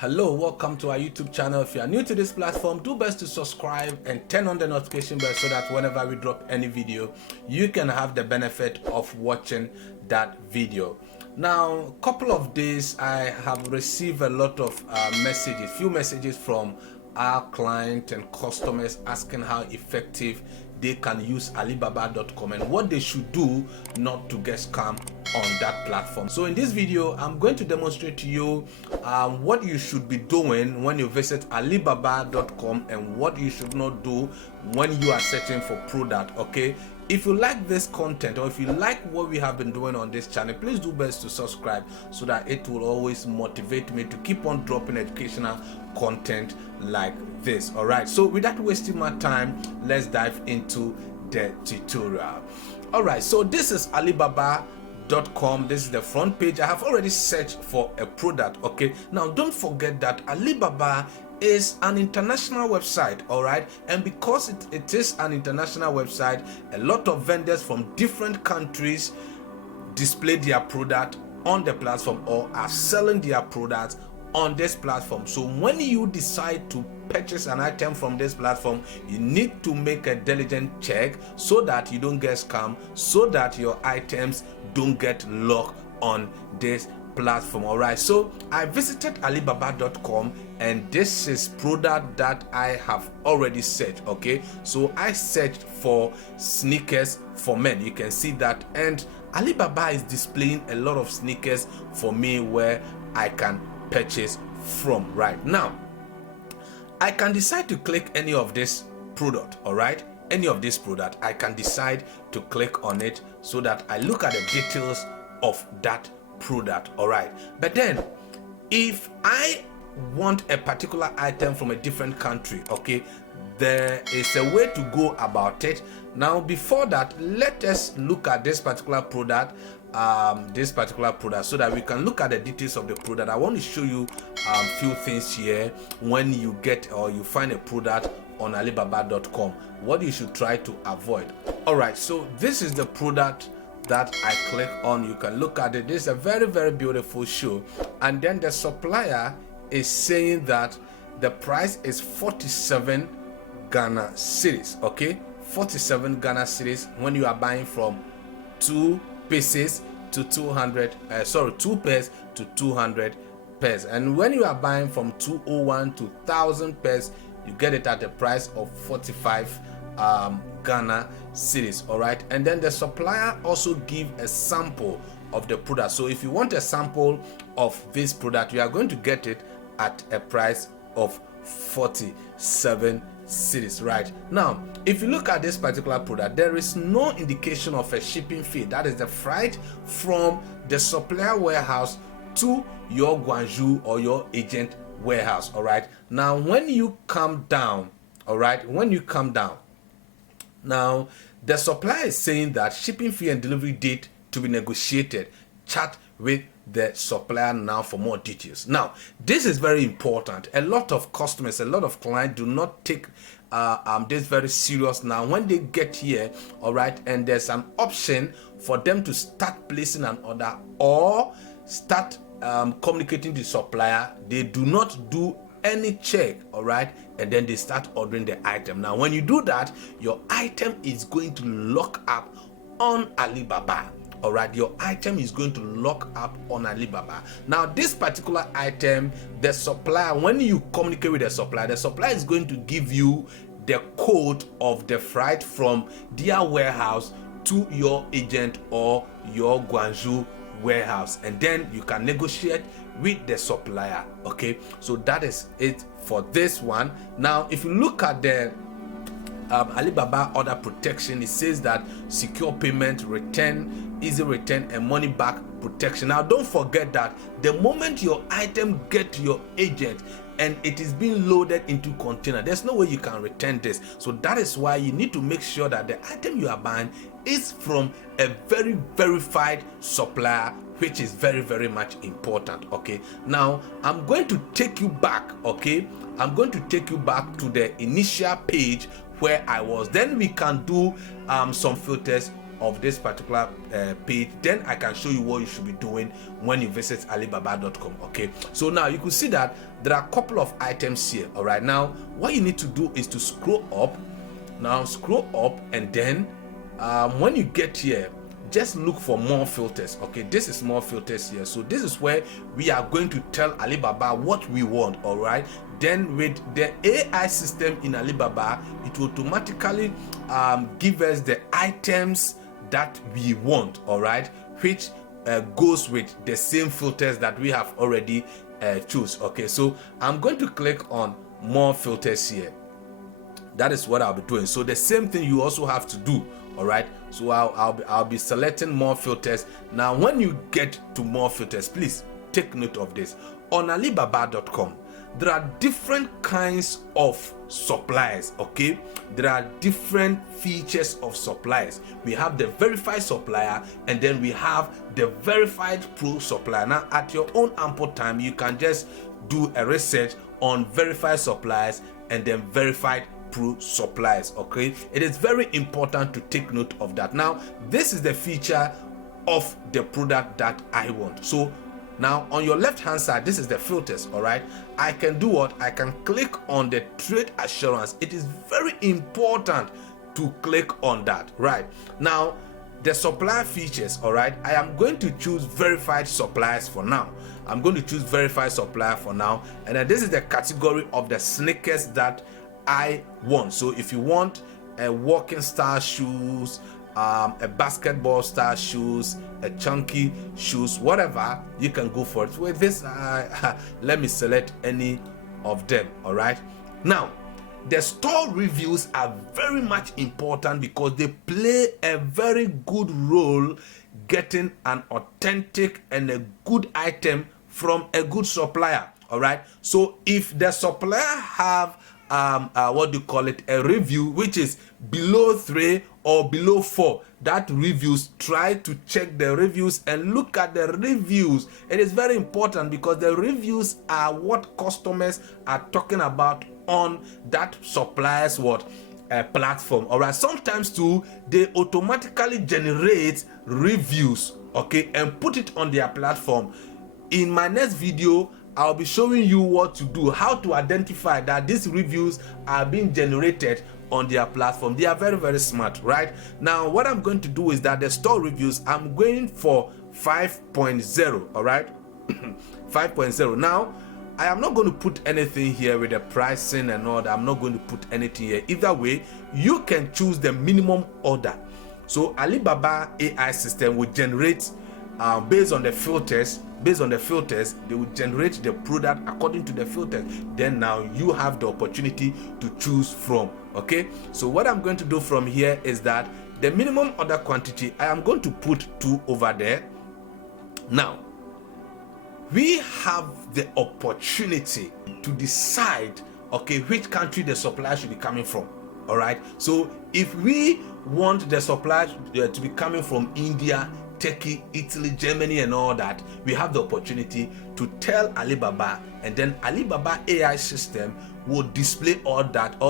Hello, welcome to our YouTube channel. If you are new to this platform, do best to subscribe and turn on the notification bell so that whenever we drop any video, you can have the benefit of watching that video. Now, a couple of days I have received a lot of few messages from our clients and customers asking how effective they can use Alibaba.com and what they should do not to get scammed on that platform. So in this video, I'm going to demonstrate to you what you should be doing when you visit Alibaba.com and what you should not do when you are searching for product. Okay, if you like this content or if you like what we have been doing on this channel, please do best to subscribe so that it will always motivate me to keep on dropping educational content like this. All right, so without wasting my time, let's dive into the tutorial. All right, so this is Alibaba.com. This is the front page. I have already searched for a product. Okay, now don't forget that Alibaba is an international website, all right, and because it is an international website, a lot of vendors from different countries display their product on the platform or are selling their products on this platform. So when you decide to purchase an item from this platform, you need to make a diligent check so that you don't get scammed, so that your items don't get locked on this platform. All right, so I visited Alibaba.com and this is product that I have already searched. Okay, so I searched for sneakers for men. You can see that, and Alibaba is displaying a lot of sneakers for me where I can purchase from. Right now, I can decide to click any of this product. All right, any of this product, I can decide to click on it so that I look at the details of that product. All right, but then if I want a particular item from a different country, okay, there is a way to go about it. Now before that, let us look at this particular product so that we can look at the details of the product. I want to show you a few things here when you get or you find a product on Alibaba.com, what you should try to avoid. All right, so this is the product that I click on. You can look at it. This is a very beautiful shoe, and then the supplier is saying that the price is 47 Ghana cedis. Okay, 47 Ghana cedis when you are buying from 2 pieces to 200 2 pairs to 200 pairs, and when you are buying from 201 to 1000 pairs, you get it at the price of 45 Ghana cedis. All right, and then the supplier also give a sample of the product. So if you want a sample of this product, you are going to get it at a price of 47 cedis. Right now, if you look at this particular product, there is no indication of a shipping fee. That is the freight from the supplier warehouse to your Guangzhou or your agent warehouse. All right, now when you come down, now the supplier is saying that shipping fee and delivery date to be negotiated. Chat with the supplier now for more details. Now this is very important. A lot of customers, a lot of clients do not take this very serious. Now when they get here, all right, and there's an option for them to start placing an order or start communicating to the supplier, they do not do any check, all right, and then they start ordering the item. Now when you do that, your item is going to lock up on Alibaba. All right, your item is going to lock up on Alibaba. Now this particular item, the supplier, when you communicate with the supplier is going to give you the code of the freight from their warehouse to your agent or your Guangzhou warehouse, and then you can negotiate with the supplier. Okay, so that is it for this one. Now if you look at the Alibaba order protection, it says that secure payment, return, easy return, and money back protection. Now don't forget that the moment your item get to your agent and it is being loaded into container, there's no way you can return this. So that is why you need to make sure that the item you are buying is from a very verified supplier, which is very much important. Okay, now I'm going to take you back. Okay, I'm going to take you back to the initial page where I was. Then we can do some filters of this particular page, then I can show you what you should be doing when you visit alibaba.com. okay, so now you can see that there are a couple of items here. All right, now what you need to do is to scroll up. Now scroll up, and then when you get here, just look for more filters. Okay, this is more filters here. So this is where we are going to tell Alibaba what we want. All right, then with the AI system in Alibaba, it will automatically give us the items that we want. All right, which goes with the same filters that we have already choose. Okay, so I'm going to click on more filters here. That is what I'll be doing. So the same thing you also have to do. All right, so I'll be selecting more filters. Now when you get to more filters, please take note of this. On alibaba.com, there are different kinds of suppliers. Okay, there are different features of suppliers. We have the verified supplier, and then we have the verified pro supplier. Now at your own ample time, you can just do a research on verified suppliers and then verified pro suppliers. Okay, it is very important to take note of that. Now this is the feature of the product that I want. So now on your left hand side, this is the filters. All right, I can do what? I can click on the trade assurance. It is very important to click on that. Right now, the supplier features. All right, I am going to choose verified suppliers for now. I'm going to choose verified supplier for now, and then this is the category of the sneakers that I want. So if you want a walking style shoes, a basketball style shoes, a chunky shoes, whatever, you can go for it. With this, let me select any of them. All right, now the store reviews are very much important because they play a very good role getting an authentic and a good item from a good supplier. All right, so if the supplier have what do you call it, a review which is below 3 or below 4, that reviews, try to check the reviews and look at the reviews. It is very important because the reviews are what customers are talking about on that supplier's platform. All right, sometimes too they automatically generate reviews, okay, and put it on their platform. In my next video, I'll be showing you what to do, how to identify that these reviews are being generated on their platform. They are very, very smart. Right now, what I'm going to do is that the store reviews, I'm going for 5.0. all right, 5.0. now I am not going to put anything here with the pricing and all that. I'm not going to put anything here. Either way, you can choose the minimum order. So Alibaba AI system will generate based on the filters. Based on the filters, they will generate the product according to the filters. Then now you have the opportunity to choose from. Okay, so what I'm going to do from here is that the minimum order quantity, I am going to put 2 over there. Now we have the opportunity to decide, okay, which country the supplier should be coming from. All right, so if we want the supplier to be coming from India, Turkey, Italy, Germany and all that, we have the opportunity to tell Alibaba, and then Alibaba AI system will display all that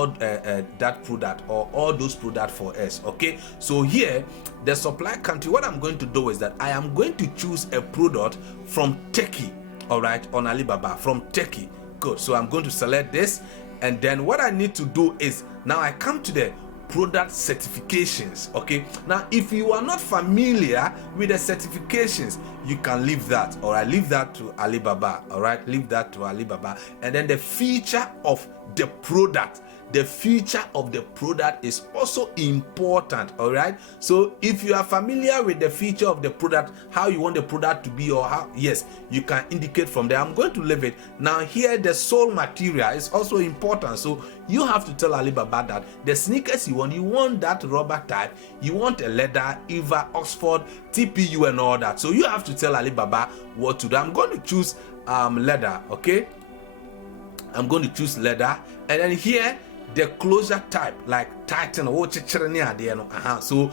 that product or all those products for us. Okay, so here the supply country, what I'm going to do is that I am going to choose a product from Turkey. All right, on Alibaba, from Turkey. Good, so I'm going to select this, and then what I need to do is now I come to the product certifications. Okay, now if you are not familiar with the certifications, you can leave that. All right, leave that to Alibaba. All right, leave that to Alibaba. And then the feature of the product, the feature of the product is also important. All right, so if you are familiar with the feature of the product, how you want the product to be, or how, yes, you can indicate from there. I'm going to leave it. Now here the sole material is also important, so you have to tell Alibaba that the sneakers you want that rubber type, you want a leather, Eva, Oxford, TPU and all that. So you have to tell Alibaba what to do. I'm going to choose leather. Okay, I'm going to choose leather, and then here the closure type, like Titan or so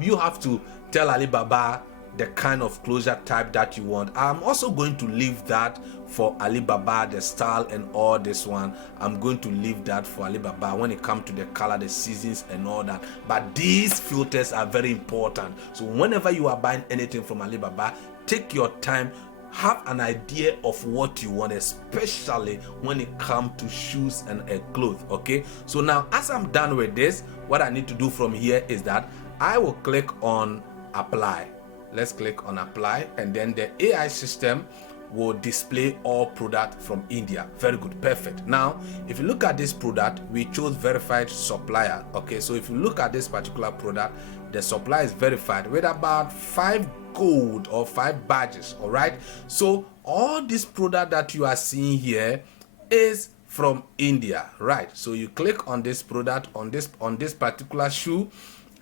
you have to tell Alibaba the kind of closure type that you want. I'm also going to leave that for Alibaba, the style and all this one. I'm going to leave that for Alibaba when it comes to the color, the seasons and all that. But these filters are very important. So whenever you are buying anything from Alibaba, take your time, have an idea of what you want, especially when it comes to shoes and clothes. Okay, so now as I'm done with this, what I need to do from here is that I will click on apply. Let's click on apply, and then the AI system will display all product from India. Very good, perfect. Now if you look at this product, we chose verified supplier. Okay, so if you look at this particular product, the supplier is verified with about 5 gold or 5 badges. All right, so all this product that you are seeing here is from India, right? So you click on this product, on this particular shoe,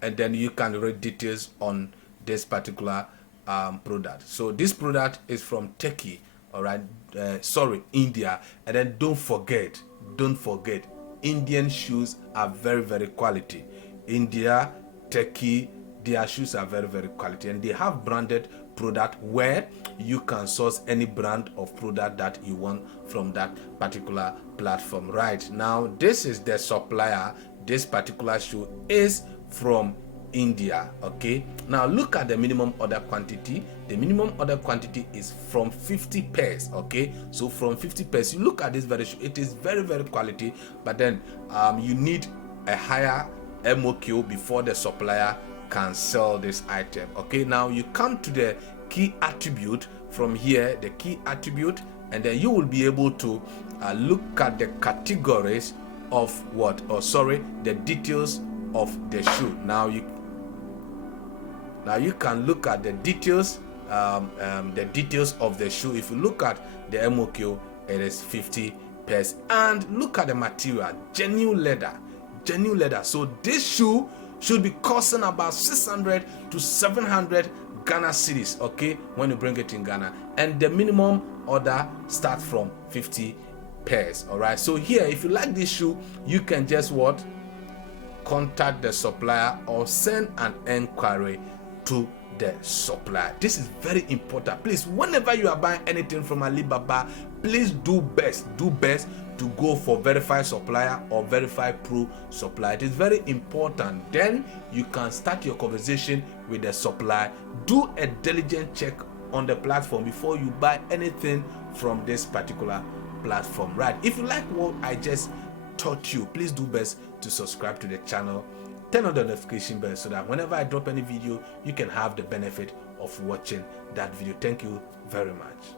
and then you can read details on this particular product. So this product is from Turkey, all right, India. And then don't forget, Indian shoes are very, very quality. India, Turkey, their shoes are very, very quality, and they have branded product where you can source any brand of product that you want from that particular platform. Right now, this is the supplier. This particular shoe is from India. Okay, now look at the minimum order quantity. The minimum order quantity is from 50 pairs. Okay, so from 50 pairs, you look at this very shoe, it is very, very quality, but then you need a higher MOQ before the supplier can sell this item. Okay, now you come to the key attribute. From here, the key attribute, and then you will be able to look at the categories of the details of the shoe. Now you can look at the details of the shoe. If you look at the MOQ, it is 50 pairs, and look at the material, genuine leather. So this shoe should be costing about 600 to 700 Ghana cedis, okay, when you bring it in Ghana, and the minimum order starts from 50 pairs. All right, so here, if you like this shoe, you can just contact the supplier or send an inquiry to the supplier. This is very important. Please, whenever you are buying anything from Alibaba, please do best to go for verified supplier or verified pro supplier. It is very important. Then you can start your conversation with the supplier. Do a diligent check on the platform before you buy anything from this particular platform. Right, if you like what I just taught you, please do best to subscribe to the channel, turn on the notification bell so that whenever I drop any video, you can have the benefit of watching that video. Thank you very much.